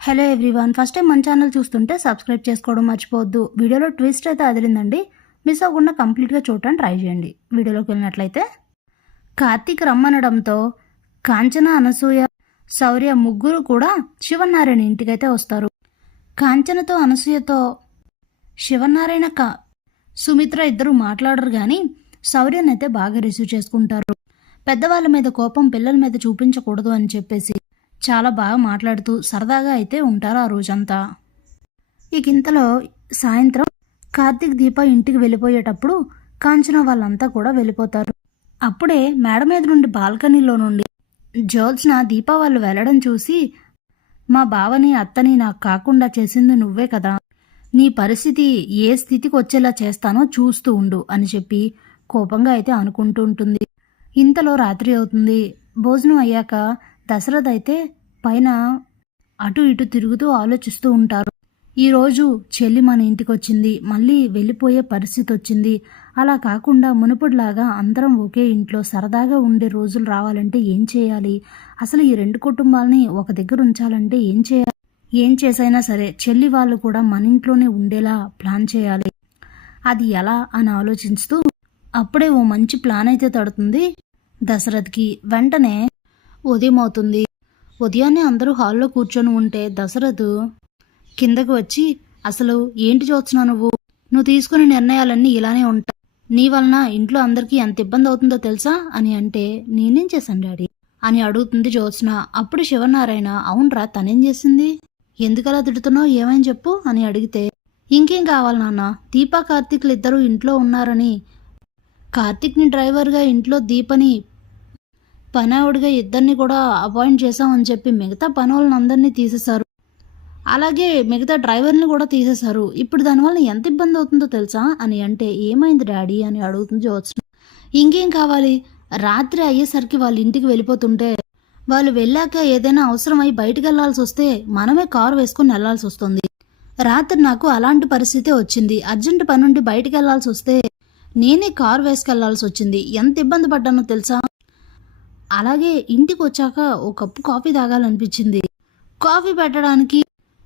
Hello everyone, first time మన channel చూస్తుంటే subscribe చేసుకోవడం మర్చిపోవద్దు. వీడియోలో ట్విస్ట్ అయితే అదిరిందండి. మిస్ అవ్వకుండా కంప్లీట్గా చూడటానికి ట్రై చేయండి. వీడియోలోకి వెళ్ళినట్లయితే కార్తీక్ రమ్మనడంతో కాంచన, అనసూయ, శౌర్య ముగ్గురు కూడా శివనారాయణ ఇంటికైతే వస్తారు. కాంచనతో అనసూయతో శివనారాయణ సుమిత్ర ఇద్దరు మాట్లాడరు కానీ శౌర్యనైతే బాగా రిసీవ్ చేసుకుంటారు. పెద్దవాళ్ళ మీద కోపం పిల్లల మీద చూపించకూడదు అని చెప్పేసి చాలా బాగా మాట్లాడుతూ సరదాగా అయితే ఉంటారు ఆ రోజంతా. ఇంతలో సాయంత్రం కార్తీక్, దీప ఇంటికి వెళ్ళిపోయేటప్పుడు కాంచన వాళ్ళంతా కూడా వెళ్ళిపోతారు. అప్పుడే మేడ మీద నుండి బాల్కనీలో నుండి జ్యోత్స్న, దీప వాళ్ళు వెళ్ళడం చూసి, మా బావని అత్తని నాకు కాకుండా చేసింది నువ్వే కదా, నీ పరిస్థితి ఏ స్థితికి వచ్చేలా చేస్తానో చూస్తూ ఉండు అని చెప్పి కోపంగా అయితే అనుకుంటూ ఉంటుంది. ఇంతలో రాత్రి అవుతుంది. భోజనం అయ్యాక దశరథ్ అయితే పైన అటు ఇటు తిరుగుతూ ఆలోచిస్తూ ఉంటారు. ఈరోజు చెల్లి మన ఇంటికి వచ్చింది, మళ్ళీ వెళ్ళిపోయే పరిస్థితి వచ్చింది. అలా కాకుండా మునుపటిలాగా అందరం ఒకే ఇంట్లో సరదాగా ఉండే రోజులు రావాలంటే ఏం చేయాలి? అసలు ఈ రెండు కుటుంబాలని ఒక దగ్గర ఉంచాలంటే ఏం చేయాలి? ఏం చేసైనా సరే చెల్లి వాళ్ళు కూడా మన ఇంట్లోనే ఉండేలా ప్లాన్ చేయాలి. అది ఎలా అని ఆలోచిస్తూ అప్పుడే ఓ మంచి ప్లాన్ అయితే తడుతుంది దశరథ్కి. వెంటనే ఉదయం అవుతుంది. ఉదయాన్నే అందరూ హాల్లో కూర్చొని ఉంటే దశరథ్ కిందకు వచ్చి, అసలు ఏంటి జ్యోత్స్న, నువ్వు తీసుకునే నిర్ణయాలన్నీ ఇలానే ఉంటాయి. నీ వలన ఇంట్లో అందరికీ ఎంత ఇబ్బంది అవుతుందో తెలుసా అని అంటే, నేనేం చేశాను డాడీ అని అడుగుతుంది జ్యోత్స్న. అప్పుడు శివనారాయణ, అవునరా తనేం చేసింది, ఎందుకలా తిడుతున్నావు, ఏమైనా చెప్పు అని అడిగితే, ఇంకేం కావాలి నాన్న, దీపా కార్తీక్లు ఇద్దరు ఇంట్లో ఉన్నారని, కార్తీక్ని డ్రైవర్గా ఇంట్లో దీపని పనావిడిగా ఇద్దరిని కూడా అపాయింట్ చేశామని చెప్పి మిగతా పనులను అందరినీ తీసేశారు. అలాగే మిగతా డ్రైవర్ని కూడా తీసేశారు. ఇప్పుడు దానివల్ల ఎంత ఇబ్బంది అవుతుందో తెలుసా అని అంటే, ఏమైంది డాడీ అని అడుగుతుంది జ్యోత్స్న. ఇంకేం కావాలి, రాత్రి అయ్యేసరికి వాళ్ళ ఇంటికి వెళ్ళిపోతుంటే, వాళ్ళు వెళ్ళాక ఏదైనా అవసరమై బయటకు వెళ్లాల్సి వస్తే మనమే కారు వేసుకుని వెళ్లాల్సి వస్తుంది. రాత్రి నాకు అలాంటి పరిస్థితే వచ్చింది. అర్జెంట్ పని నుండి బయటకు వెళ్లాల్సి వస్తే నేనే కారు వేసుకెళ్లాల్సి వచ్చింది. ఎంత ఇబ్బంది పడ్డానో తెలుసా. అలాగే ఇంటికి వచ్చాక ఓ కప్పు కాఫీ తాగాలనిపించింది. కాఫీ పెట్టడానికి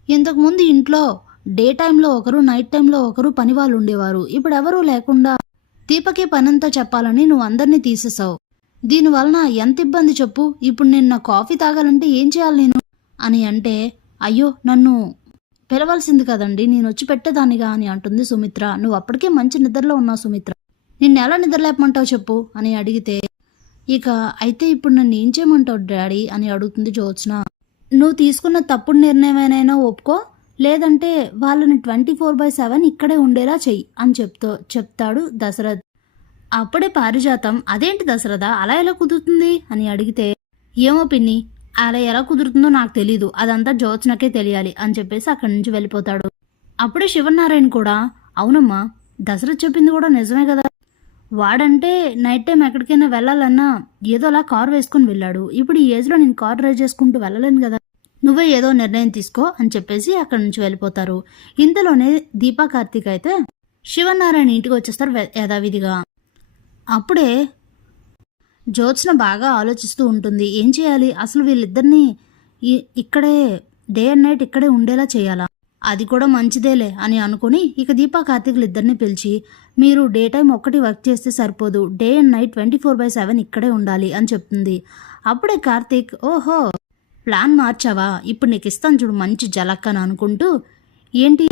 ఇంతకుముందు ఇంట్లో డే టైంలో ఒకరు, నైట్ టైంలో ఒకరు పని వాళ్ళు ఉండేవారు. ఇప్పుడు ఎవరూ లేకుండా దీపకే పనంతా చెప్పాలని నువ్వు అందరినీ తీసేసావు. దీనివలన ఎంత ఇబ్బంది చెప్పు. ఇప్పుడు నేను కాఫీ తాగాలంటే ఏం చేయాలి నేను అని అంటే, అయ్యో నన్ను పిలవాల్సింది కదండి, నేను వచ్చి పెట్టేదానిగా అని అంటుంది సుమిత్ర. నువ్వు అప్పటికే మంచి నిద్రలో ఉన్నావు సుమిత్ర, నిన్ను ఎలా నిద్రలేపమంటావు చెప్పు అని అడిగితే, అయితే ఇప్పుడు నన్ను ఏం చేయమంటావు డాడీ అని అడుగుతుంది జ్యోత్స్న. నువ్వు తీసుకున్న తప్పుడు నిర్ణయమైనా ఒప్పుకో, లేదంటే వాళ్ళని 24/7 ఇక్కడే ఉండేలా చెయ్యి అని చెప్తాడు దశరథ్. అప్పుడే పారిజాతం, అదేంటి దశరథ, అలా ఎలా కుదురుతుంది అని అడిగితే, ఏమో పిన్ని, అలా ఎలా కుదురుతుందో నాకు తెలీదు, అదంతా జ్యోత్స్నకే తెలియాలి అని చెప్పేసి అక్కడి నుంచి వెళ్ళిపోతాడు. అప్పుడే శివనారాయణ కూడా, అవునమ్మా దశరథ్ చెప్పింది కూడా నిజమే కదా, వాడంటే నైట్ టైం ఎక్కడికైనా వెళ్ళాలన్నా ఏదో అలా కారు వేసుకుని వెళ్ళాడు. ఇప్పుడు ఈ ఏజ్లో నేను కారు డ్రైవ్ చేసుకుంటూ వెళ్ళలేను కదా, నువ్వే ఏదో నిర్ణయం తీసుకో అని చెప్పేసి అక్కడి నుంచి వెళ్ళిపోతారు. ఇంతలోనే దీపా, కార్తీక్ అయితే శివనారాయణ ఇంటికి వచ్చేస్తారు యథావిధిగా. అప్పుడే జ్యోత్స్న బాగా ఆలోచిస్తూ ఉంటుంది, ఏం చేయాలి, అసలు వీళ్ళిద్దరినీ ఇక్కడే డే అండ్ నైట్ ఇక్కడే ఉండేలా చేయాలా, అది కూడా మంచిదేలే అని అనుకుని దీపా, కార్తీకులు ఇద్దరిని పిలిచి, మీరు డే టైం ఒక్కటి వర్క్ చేస్తే సరిపోదు, డే అండ్ నైట్ 24/7 ఇక్కడే ఉండాలి అని చెప్తుంది. అప్పుడే కార్తీక్, ఓహో ప్లాన్ మార్చావా, ఇప్పుడు నీకు ఇస్తాను చూడు మంచి జలక్ అని అనుకుంటూ, ఏంటి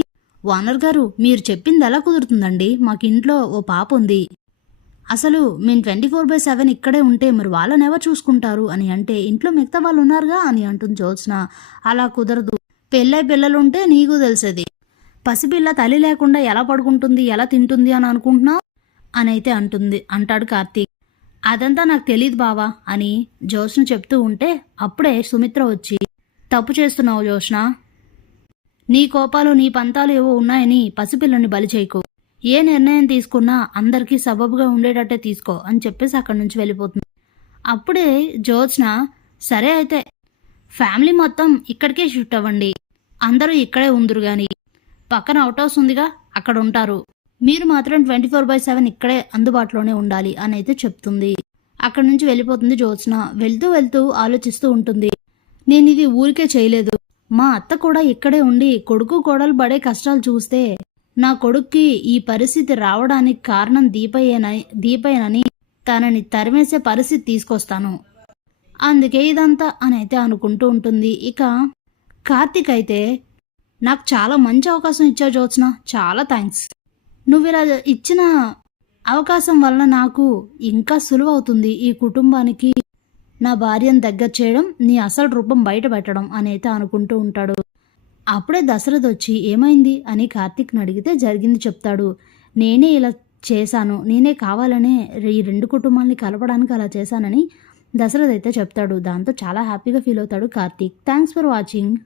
ఓనర్ గారు మీరు చెప్పింది ఎలా కుదురుతుందండి, మాకు ఇంట్లో ఓ పాప ఉంది, అసలు మేము 24/7 ఇక్కడే ఉంటే మరి వాళ్ళని ఎవరు చూసుకుంటారు అని అంటే, ఇంట్లో మిగతా వాళ్ళు ఉన్నారుగా అని అంటుంది జ్యోత్స్న. అలా కుదరదు, పెళ్ళై పిల్లలుంటే నీకు తెలిసేది, పసిపిల్ల తల్లి లేకుండా ఎలా పడుకుంటుంది, ఎలా తింటుంది అని అనుకుంటున్నావు అని అయితే అంటాడు కార్తీక్. అదంతా నాకు తెలియదు బావా అని జ్యోత్స్న చెప్తూ ఉంటే, అప్పుడే సుమిత్ర వచ్చి, తప్పు చేస్తున్నావు జ్యోత్స్న, నీ కోపాలు నీ పంతాలు ఏవో ఉన్నాయని పసిపిల్లని బలి చేయకు, ఏ నిర్ణయం తీసుకున్నా అందరికీ సబబుగా ఉండేటట్టే తీసుకో అని చెప్పేసి అక్కడి నుంచి వెళ్ళిపోతుంది. అప్పుడే జ్యోత్స్న, సరే అయితే ఫ్యామిలీ మొత్తం ఇక్కడికే షిఫ్ట్ అవ్వండి, అందరూ ఇక్కడే ఉందరు గాని, పక్కన అవుట్ హౌస్ ఉందిగా అక్కడ ఉంటారు, మీరు మాత్రం 24/7 ఇక్కడే అందుబాటులోనే ఉండాలి అని అయితే చెప్తుంది. అక్కడి నుంచి వెళ్ళిపోతుంది జ్యోత్స్న. వెళ్తూ వెళ్తూ ఆలోచిస్తూ ఉంటుంది, నేను ఇది ఊరికే చేయలేదు, మా అత్త కూడా ఇక్కడే ఉండి కొడుకు కోడలు పడే కష్టాలు చూస్తే నా కొడుక్కి ఈ పరిస్థితి రావడానికి కారణం దీపయ్యనని తనని తరిమేసే పరిస్థితి తీసుకొస్తాను. అందుకే ఇదంతా అని అయితే అనుకుంటూ ఉంటుంది. ఇక కార్తీక్ అయితే నాకు చాలా మంచి అవకాశం ఇచ్చావు జ్యోత్స్న, చాలా థ్యాంక్స్. నువ్వు ఇలా ఇచ్చిన అవకాశం వలన నాకు ఇంకా సులువవుతుంది ఈ కుటుంబానికి నా భార్యను దగ్గర చేయడం, నీ అసలు రూపం బయట పెట్టడం అని అయితే అనుకుంటూ ఉంటాడు. అప్పుడే దశరథ్ వచ్చి ఏమైంది అని కార్తీక్ని అడిగితే జరిగింది చెప్తాడు. నేనే ఇలా చేశాను, నేనే కావాలనే ఈ రెండు కుటుంబాలని కలపడానికి అలా చేశానని దశరథ్ అయితే చెప్తాడు. దాంతో చాలా హ్యాపీగా ఫీల్ అవుతాడు కార్తీక్. Thanks for watching.